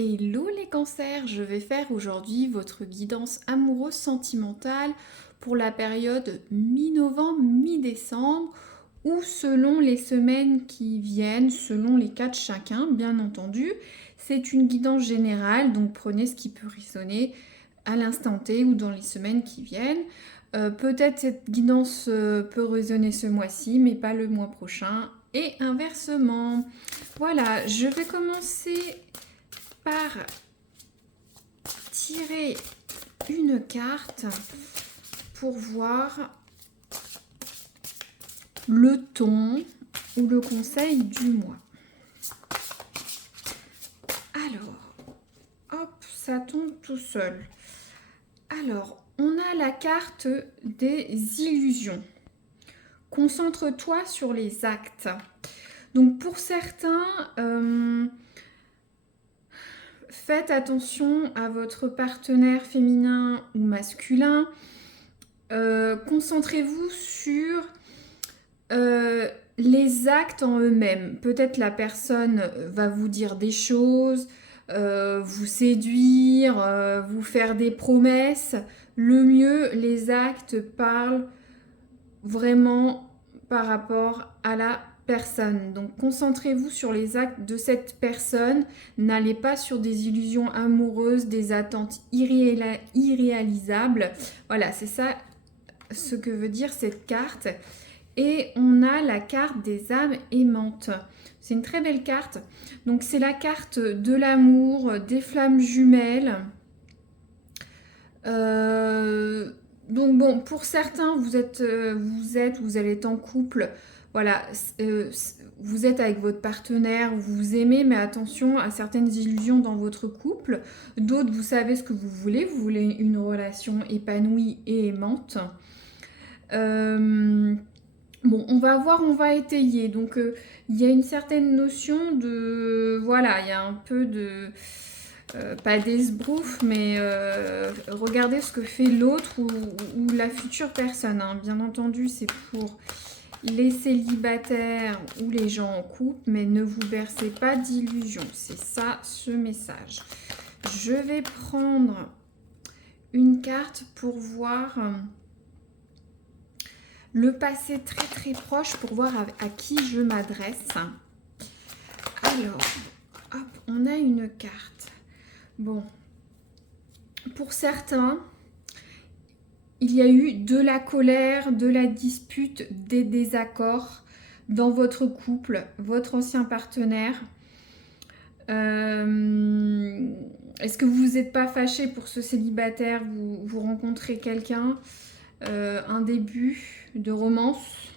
Hello les cancers, je vais faire aujourd'hui votre guidance amoureuse sentimentale pour la période mi-novembre, mi-décembre ou selon les semaines qui viennent, selon les cas de chacun, bien entendu. C'est une guidance générale, donc prenez ce qui peut résonner à l'instant T ou dans les semaines qui viennent. Peut-être cette guidance peut résonner ce mois-ci, mais pas le mois prochain, et inversement. Voilà, je vais commencer par tirer une carte pour voir le ton ou le conseil du mois. Alors, hop, ça tombe tout seul. Alors, on a la carte des illusions. Concentre-toi sur les actes. Donc pour certains, faites attention à votre partenaire féminin ou masculin. Concentrez-vous sur les actes en eux-mêmes. Peut-être la personne va vous dire des choses, vous séduire, vous faire des promesses. Le mieux, les actes parlent vraiment par rapport à la personne. Donc concentrez-vous sur les actes de cette personne. N'allez pas sur des illusions amoureuses, des attentes irréalisables. Voilà, c'est ça ce que veut dire cette carte. Et on a la carte des âmes aimantes. C'est une très belle carte. Donc c'est la carte de l'amour, des flammes jumelles. Donc bon, pour certains, vous allez être en couple. Voilà, vous êtes avec votre partenaire, vous vous aimez, mais attention à certaines illusions dans votre couple. D'autres, vous savez ce que vous voulez une relation épanouie et aimante. Bon, on va voir, on va étayer. Donc, il y a une certaine notion de... Voilà, il y a un peu de... pas d'esbrouf, mais regardez ce que fait l'autre ou la future personne. Hein. Bien entendu, c'est pour les célibataires ou les gens en couple, mais ne vous bercez pas d'illusions. C'est ça, ce message. Je vais prendre une carte pour voir... le passé très très proche pour voir à qui je m'adresse. Alors, hop, on a une carte. Bon, pour certains, il y a eu de la colère, de la dispute, des désaccords dans votre couple, votre ancien partenaire. Est-ce que vous n'êtes pas fâché pour ce célibataire? Vous rencontrez quelqu'un, un début de romance.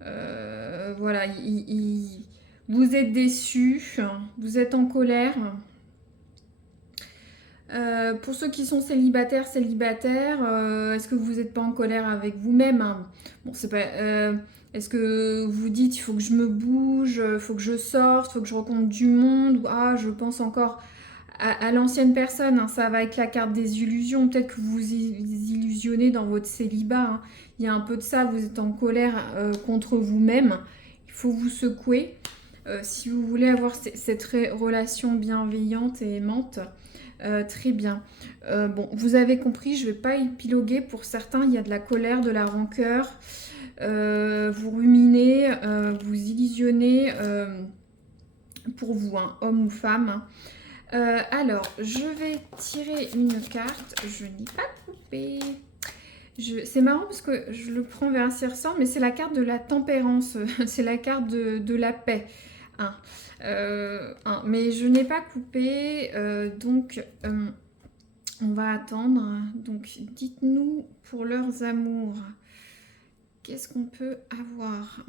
Voilà, vous êtes déçu, vous êtes en colère. Pour ceux qui sont célibataires, est-ce que vous n'êtes pas en colère avec vous-même? Hein? Bon, c'est pas. Est-ce que vous dites il faut que je me bouge, il faut que je sorte, il faut que je rencontre du monde? Ou je pense encore à l'ancienne personne. Hein, ça va avec la carte des illusions. Peut-être que vous vous illusionnez dans votre célibat. Hein. Il y a un peu de ça. Vous êtes en colère contre vous-même. Il faut vous secouer si vous voulez avoir cette relation bienveillante et aimante. Très bien. Bon, vous avez compris, je ne vais pas épiloguer. Pour certains, il y a de la colère, de la rancœur. Vous ruminez, vous illusionnez pour vous, hein, homme ou femme. Alors, je vais tirer une carte. Je n'ai pas coupé. C'est marrant parce que je le prends vers ainsi ressort, mais c'est la carte de la tempérance. C'est la carte de la paix. Hein. Mais je n'ai pas coupé, donc on va attendre. Donc dites-nous pour leurs amours, qu'est-ce qu'on peut avoir?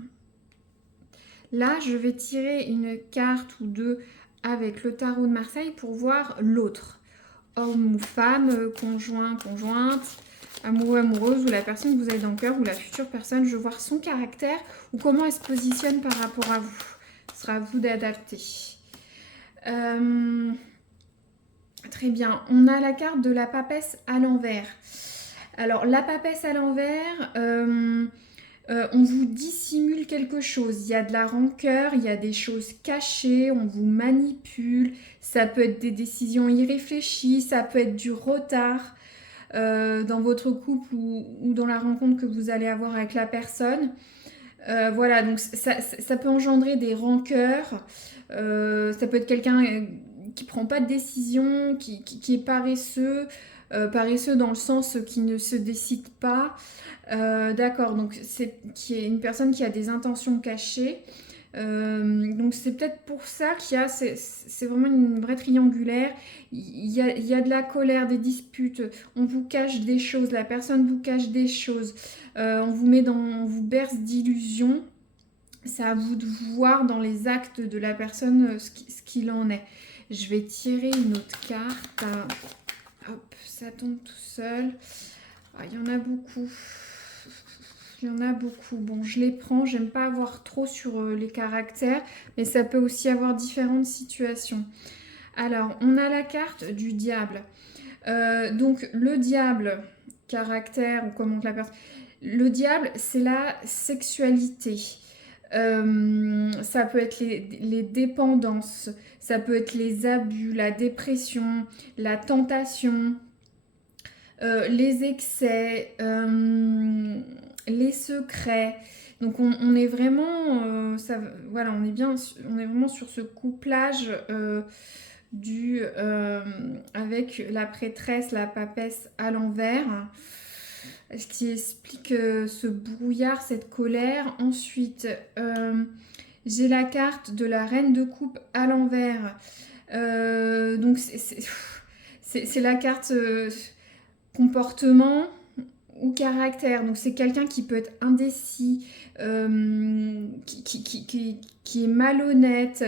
Là, je vais tirer une carte ou deux avec le tarot de Marseille pour voir l'autre. Homme ou femme, conjoint, conjointe, amoureux, amoureuse, ou la personne que vous avez dans le cœur, ou la future personne. Je veux voir son caractère ou comment elle se positionne par rapport à vous. Ce sera à vous d'adapter. Très bien. On a la carte de la papesse à l'envers. Alors, la papesse à l'envers, On vous dissimule quelque chose, il y a de la rancœur, il y a des choses cachées, on vous manipule, ça peut être des décisions irréfléchies, ça peut être du retard dans votre couple ou dans la rencontre que vous allez avoir avec la personne. Voilà, donc ça peut engendrer des rancœurs, ça peut être quelqu'un qui prend pas de décision, qui est paresseux, paresseux dans le sens qui ne se décide pas. D'accord, donc c'est qui est une personne qui a des intentions cachées. Donc c'est peut-être pour ça qu'il y a, c'est vraiment une vraie triangulaire. Il y a de la colère, des disputes, on vous cache des choses, la personne vous cache des choses, on vous berce d'illusions. C'est à vous de voir dans les actes de la personne ce qu'il en est. Je vais tirer une autre carte. Hop, ça tombe tout seul. Ah, il y en a beaucoup. Il y en a beaucoup. Bon, je les prends. J'aime pas avoir trop sur les caractères, mais ça peut aussi avoir différentes situations. Alors, on a la carte du diable. Donc, le diable, caractère ou comment on l'appelle. Le diable, c'est la sexualité. Ça peut être les dépendances, ça peut être les abus, la dépression, la tentation, les excès, les secrets. Donc on est vraiment, voilà, on est vraiment sur ce couplage avec la prêtresse, la papesse à l'envers, ce qui explique ce brouillard, cette colère. Ensuite, j'ai la carte de la reine de coupe à l'envers. Donc c'est la carte comportement ou caractère. Donc c'est quelqu'un qui peut être indécis, qui est malhonnête,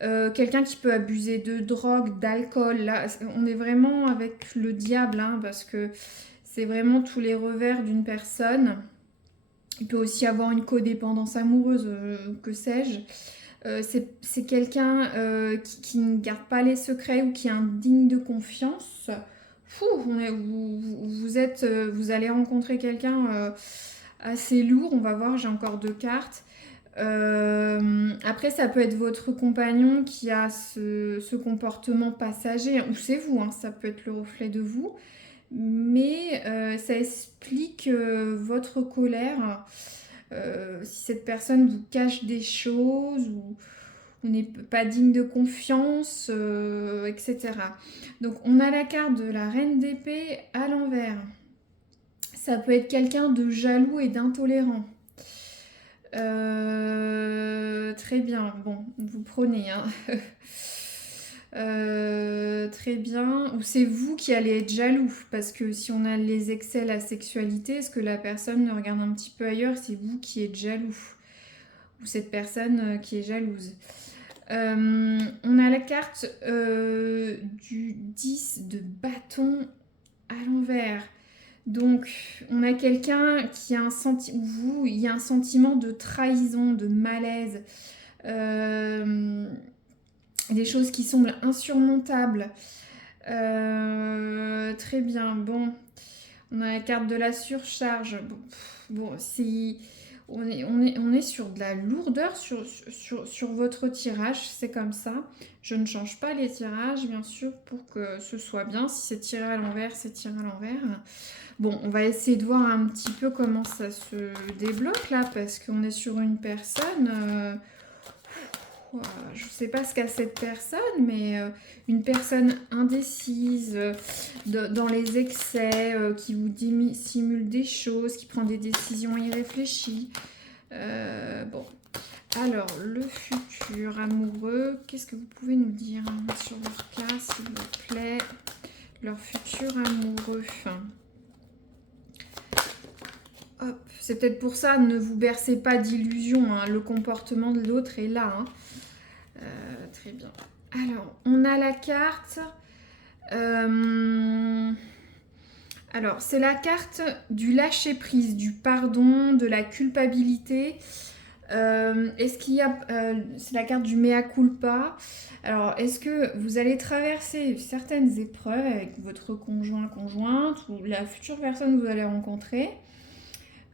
quelqu'un qui peut abuser de drogue, d'alcool. Là, on est vraiment avec le diable, hein, parce que c'est vraiment tous les revers d'une personne. Il peut aussi avoir une codépendance amoureuse, que sais-je. C'est quelqu'un qui ne garde pas les secrets ou qui est indigne de confiance. Vous allez rencontrer quelqu'un assez lourd. On va voir, j'ai encore 2 cartes. Après, ça peut être votre compagnon qui a ce comportement passager, ou c'est vous, hein, ça peut être le reflet de vous. Mais ça explique votre colère. Si cette personne vous cache des choses ou n'est pas digne de confiance, etc. Donc on a la carte de la reine d'épée à l'envers. Ça peut être quelqu'un de jaloux et d'intolérant. Très bien, bon, vous prenez. Hein. Très bien. Ou c'est vous qui allez être jaloux, parce que si on a les excès, la sexualité, est-ce que la personne regarde un petit peu ailleurs? C'est vous qui êtes jaloux, ou cette personne qui est jalouse. On a la carte du 10 de bâton à l'envers. Donc, on a quelqu'un qui a il y a un sentiment de trahison, de malaise, des choses qui semblent insurmontables. Très bien, bon. On a la carte de la surcharge. Bon, on est sur de la lourdeur sur votre tirage, c'est comme ça. Je ne change pas les tirages, bien sûr, pour que ce soit bien. Si c'est tiré à l'envers, c'est tiré à l'envers. Bon, on va essayer de voir un petit peu comment ça se débloque là, parce qu'on est sur une personne... je ne sais pas ce qu'a cette personne, mais une personne indécise, dans les excès, qui vous dissimule des choses, qui prend des décisions irréfléchies. Bon, alors, le futur amoureux, qu'est-ce que vous pouvez nous dire sur leur cas, s'il vous plaît? Leur futur amoureux. Hop, c'est peut-être pour ça, ne vous bercez pas d'illusions, hein, le comportement de l'autre est là. Hein. Très bien. Alors, on a la carte. Alors, c'est la carte du lâcher-prise, du pardon, de la culpabilité. Est-ce qu'il y a... c'est la carte du mea culpa. Alors, est-ce que vous allez traverser certaines épreuves avec votre conjoint, conjointe ou la future personne que vous allez rencontrer?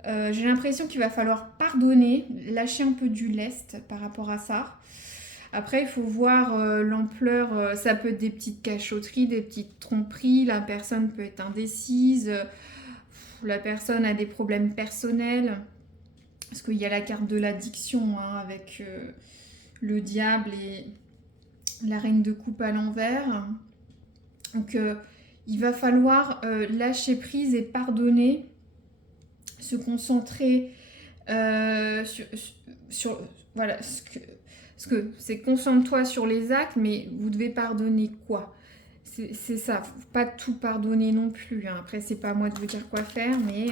J'ai l'impression qu'il va falloir pardonner, lâcher un peu du lest par rapport à ça. Après, il faut voir l'ampleur. Ça peut être des petites cachotteries, des petites tromperies. La personne peut être indécise. La personne a des problèmes personnels. Parce qu'il y a la carte de l'addiction hein, avec le diable et la reine de coupe à l'envers. Donc, il va falloir lâcher prise et pardonner, se concentrer sur voilà, ce que c'est concentre-toi sur les actes, mais vous devez pardonner quoi? C'est ça, faut pas tout pardonner non plus. Hein. Après, c'est pas à moi de vous dire quoi faire, mais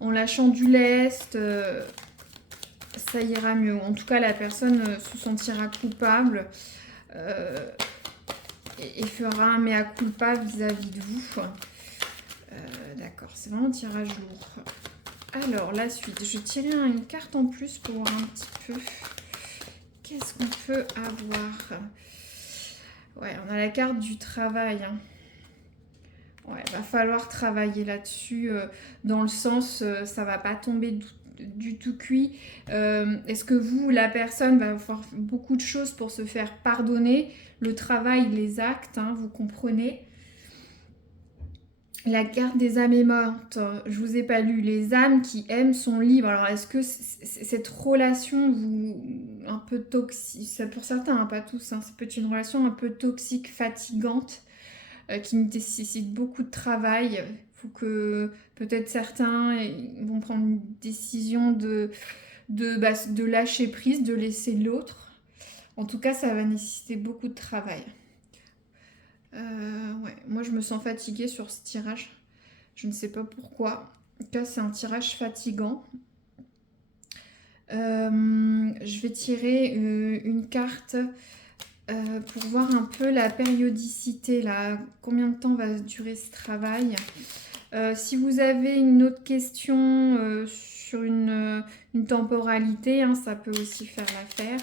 en lâchant du lest, ça ira mieux. En tout cas, la personne se sentira coupable et fera un mea culpa vis-à-vis de vous. D'accord, c'est vraiment un tirage lourd. Alors, la suite. Je vais tirer une carte en plus pour voir un petit peu qu'est-ce qu'on peut avoir. Ouais, on a la carte du travail. Hein. Ouais, va falloir travailler là-dessus dans le sens, ça va pas tomber du tout cuit. Est-ce que vous, la personne, va faire beaucoup de choses pour se faire pardonner? Le travail, les actes, hein, vous comprenez? La carte des âmes est morte, je vous ai pas lu. Les âmes qui aiment sont libres. Alors, est-ce que cette relation vous un peu toxique, ça pour certains, hein, pas tous, hein, ça peut être une relation un peu toxique, fatigante, qui nécessite beaucoup de travail. Il faut que peut-être certains vont prendre une décision de lâcher prise, de laisser l'autre. En tout cas, ça va nécessiter beaucoup de travail. Ouais, moi je me sens fatiguée sur ce tirage. Je ne sais pas pourquoi. En tout cas, c'est un tirage fatigant. Je vais tirer une carte pour voir un peu la périodicité, là, combien de temps va durer ce travail. Si vous avez une autre question sur une temporalité, hein, ça peut aussi faire l'affaire.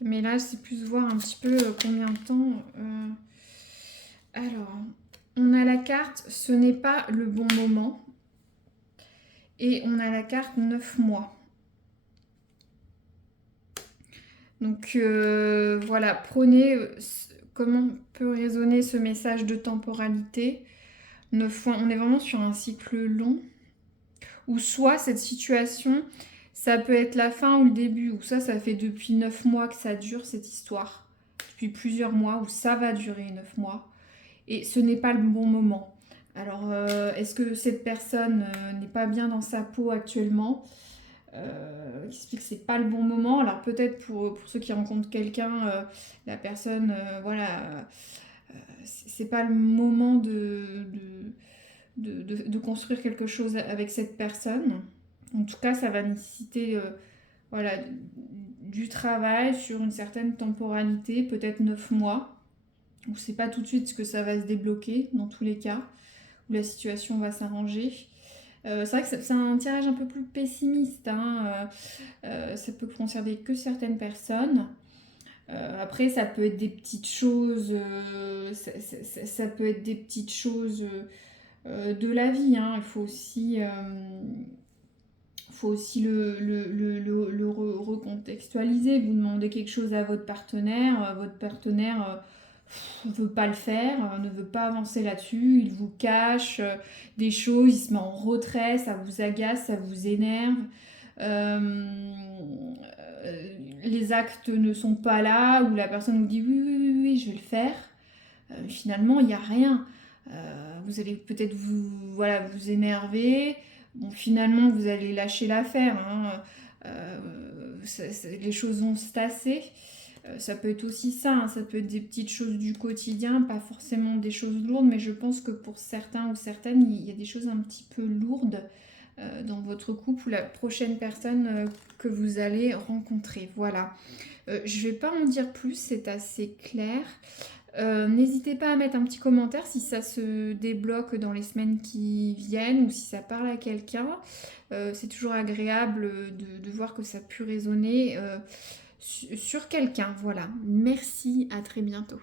Mais là, c'est plus voir un petit peu combien de temps. Alors, on a la carte « Ce n'est pas le bon moment » et on a la carte « 9 mois ». Donc voilà, prenez comment peut résonner ce message de temporalité. 9 mois, on est vraiment sur un cycle long. Ou soit cette situation, ça peut être la fin ou le début. Ou ça fait depuis 9 mois que ça dure cette histoire. Depuis plusieurs mois, ou ça va durer 9 mois. Et ce n'est pas le bon moment. Alors, est-ce que cette personne n'est pas bien dans sa peau actuellement qui explique que c'est pas le bon moment. Alors peut-être pour ceux qui rencontrent quelqu'un, la personne, voilà, c'est pas le moment de construire quelque chose avec cette personne. En tout cas, ça va nécessiter voilà, du travail sur une certaine temporalité, peut-être 9 mois. Où c'est pas tout de suite que ça va se débloquer, dans tous les cas, où la situation va s'arranger. C'est vrai que c'est un tirage un peu plus pessimiste, hein. Ça peut concerner que certaines personnes. Après, ça peut être des petites choses, ça peut être des petites choses de la vie. Hein. Il faut aussi le recontextualiser. Vous demandez quelque chose à votre partenaire ne veut pas le faire, ne veut pas avancer là-dessus, il vous cache des choses, il se met en retrait, ça vous agace, ça vous énerve. Les actes ne sont pas là, ou la personne vous dit oui, je vais le faire. Finalement, il n'y a rien. Vous allez peut-être vous énerver. Bon, finalement, vous allez lâcher l'affaire. Hein. Les choses vont se tasser. Ça peut être aussi ça, hein. Ça peut être des petites choses du quotidien, pas forcément des choses lourdes, mais je pense que pour certains ou certaines, il y a des choses un petit peu lourdes dans votre couple ou la prochaine personne que vous allez rencontrer. Voilà. Je ne vais pas en dire plus, c'est assez clair. N'hésitez pas à mettre un petit commentaire si ça se débloque dans les semaines qui viennent ou si ça parle à quelqu'un. C'est toujours agréable de voir que ça a pu résonner sur quelqu'un. Voilà. Merci, à très bientôt.